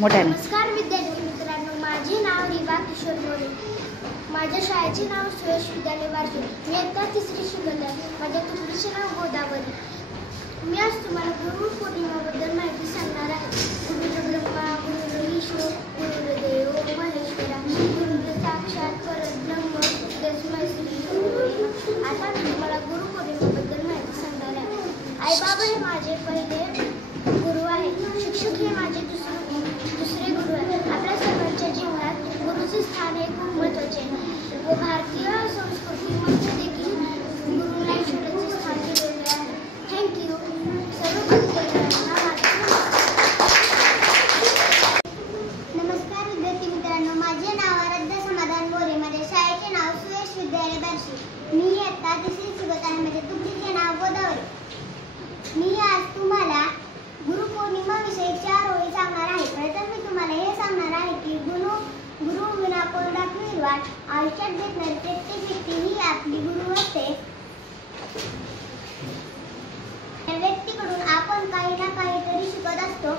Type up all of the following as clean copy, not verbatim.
मोठ्याने. नमस्कार विद्यार्थी मित्रांनो, माझे नाव रिवा किशोर मोरे. माझ्या शाळेचे नाव सुयश विद्यालय बार्शी. मी इयत्ता 3री शिकत आहे. माझ्या तुकडीचे नाव गोदावरी. मी आज तुम्हाला गुरुपौर्णिमेबद्दल माहिती सांगणार आहे. गुरुर्ब्रह्मा गुरुर्विष्णू गुरुर्देव महेश्वरा गुरुर् साक्षात परब्रह्म तस्मै श्री गुरुवे नमः. आता मी तुम्हाला गुरुपौर्णिमेबद्दल माहिती सांगणार आहे. आई बाबा हे माझे पहिले गुरु आहेत. शिक्षक हे माझे दुसरे गुरु आहेत. आपल्या सर्वांच्या जीवनात गुरुचे स्थान हे खूप महत्त्वाचे आहे व भारतीय संस्कृतीमध्ये देखील गुरुला ईश्वराचे स्थान दिलेले आहे. थँक्यू. सर्व विद्यार्थ्यांना नमस्कार विद्यार्थी मित्रांनो, माझे नाव आराध्या समाधान मोरे. माझ्या शाळेचे नाव सुयश विद्यालय बार्शी. मी इयत्ता 3री शिकत आहे. माझ्या तुकडीचे नाव गोदावरी. मी आज तुम्हाला गुरुपौर्णिमेविषयी 4 ओळी सांगणार आहे. प्रथम मी तुम्हाला हे सांगणार आहे की गुरु विना कोरडात निर्वाण. आयुष्यात भेटणारी प्रत्येक व्यक्ती ही आपली गुरु असते. त्या व्यक्तीकडून आपण काही ना काहीतरी शिकत असतो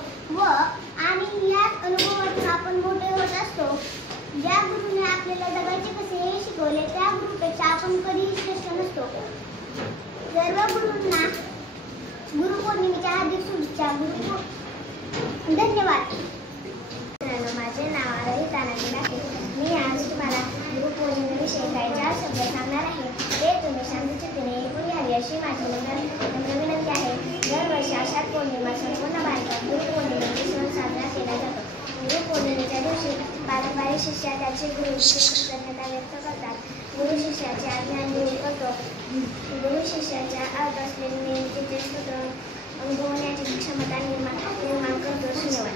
आणि या अनुभवातून आपण मोठे होत असतो. ज्या गुरुने आपल्याला जगायचे कसे हे शिकवले त्या गुरुपेक्षा आपण कधीही श्रेष्ठ नसतो. सर्व गुरूंना गुरुपौर्णिमेच्या हार्दिक शुभेच्छा. धन्यवाद. माझे नाव आरोही तानाजी आहे. मी आज तुम्हाला गुरुपौर्णिमेविषयी काही 4 शब्द सांगणार आहे. ते तुम्ही शांतचित्ताने ऐकून घ्यावे अशी माझी नम्र विनंती आहे. दरवर्षी आषाढ पौर्णिमा संपूर्ण भारतात गुरुपौर्णिमेचा सण साजरा केला जातो. गुरुपौर्णिमेच्या दिवशी पारंपरिक शिष्य त्याचे गुरु कृतज्ञता व्यक्त करतात. गुरु शिष्याचे आज्ञा नियम करतो. गुरु शिष्याच्या आत असलेले नियमितीचे स्तोत्र अनुभवण्याची क्षमता निर्माण करतो. धन्यवाद.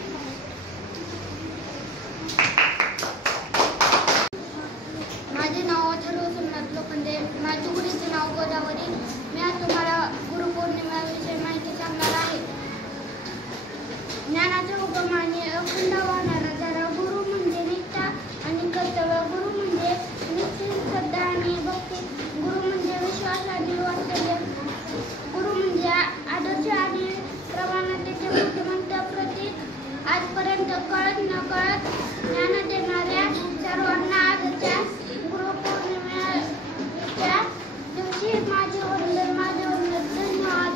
माझे नाव अथर्व सोमनाथ लोखंडे. माझ्या तुकडीचे नाव गोदावरी. मी आज तुम्हाला गुरुपौर्णिमेविषयी माहिती सांगणार आहे. ज्ञानाचा उगम आणि अखंड वाहणारा धारा. गुरु म्हणजे निष्ठा आणि कर्तव्य. गुरु म्हणजे निश्चित श्रद्धा आणि भक्ती. गुरु म्हणजे विश्वास आणि वात्सल्य. गुरु म्हणजे आदर्श आणि प्रमाणतेचे बुद्धिमत्ता प्रतीक. आजपर्यंत कळत न कळत ज्ञान देणाऱ्या सर्वांना आजच्या गुरुपौर्णिमेच्या दिवशी माझे वंदन. धन्यवाद.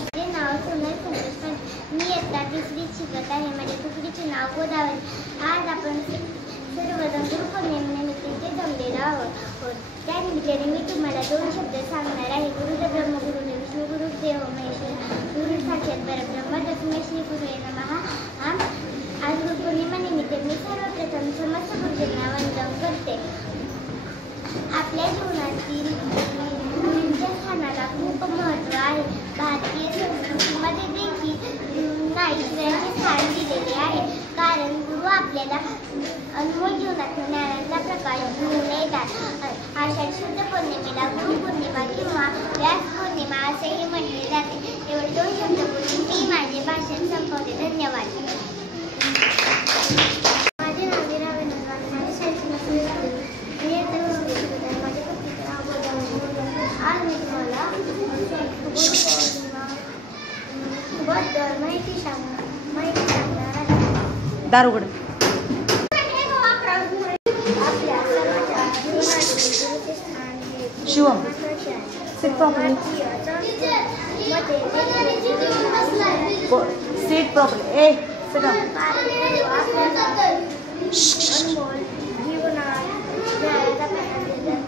माझे नाव सोनल संतोष पांडे. मी इयत्ता 3रीत शिकत आहे. माझ्या तुकडीचे नाव गोदावरी. आज आपण सर्वजण गुरुपौर्णिमेनिमित्त इथे जमलेलो आहोत. त्यानिमित्ताने मी तुम्हाला 2 शब्द सांगणार आहे. गुरुर्ब्रह्मा गुरुर्विष्णू गुरुर्देव महेश्वरा गुरुर् साक्षात परब्रह्म तस्मै श्री गुरुवे नमः. आज गुरुपौर्णिमेनिमित्त मी सर्वप्रथम समस्त गुरुजींना वंदन करते. आपल्या जीवनातील गुरूंच्या स्थानाला खूप महत्त्व आहे. भारतीय संस्कृतीमध्ये देखील गुरूंना ईश्वराचे स्थान दिलेले आहे. कारण गुरु आपल्याला अनमोल जीवनात ज्ञानाचा प्रकाश घेऊन येतात. आषाढ शुद्ध पौर्णिमेला गुरुपौर्णिमा किंवा व्यास पौर्णिमा असेही म्हटले जाते. एवढे 2 शब्द बोलून मी माझे भाषण संपवते. धन्यवाद. माझे नाव मीरा वेणुगोपाल. माझ्या शाळेचे नाव सुरेश आहे. मी इयत्ता 3री शिकत आहे. माझ्या तुकडीचे नाव गोदावरी. आज मी तुम्हाला गुरुपौर्णिमेबद्दल माहिती सांगणार आहे. दारुगड. आपल्या सर्वांच्या जीवनातील गुरुचे स्थान हे शिवम. महत्त्वाचे आहे. Sit properly. Sit properly. Hey, sit down. अनमोल जीवनात ज्ञानाचा प्रकाश देतात.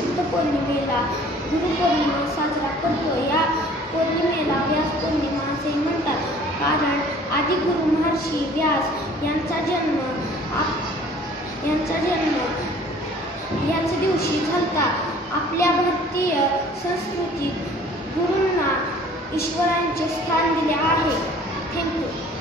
बुद्ध पौर्णिमेला गुरुपौर्णिमा साजरा करतो. या पौर्णिमेला व्यास पौर्णिमा असे म्हणतात, कारण आदिगुरु महर्षी व्यास यांचा जन्म याच दिवशी झाला. आपल्या भारतीय संस्कृतीत गुरूंना ईश्वरांचे स्थान दिले आहे. थँक्यू.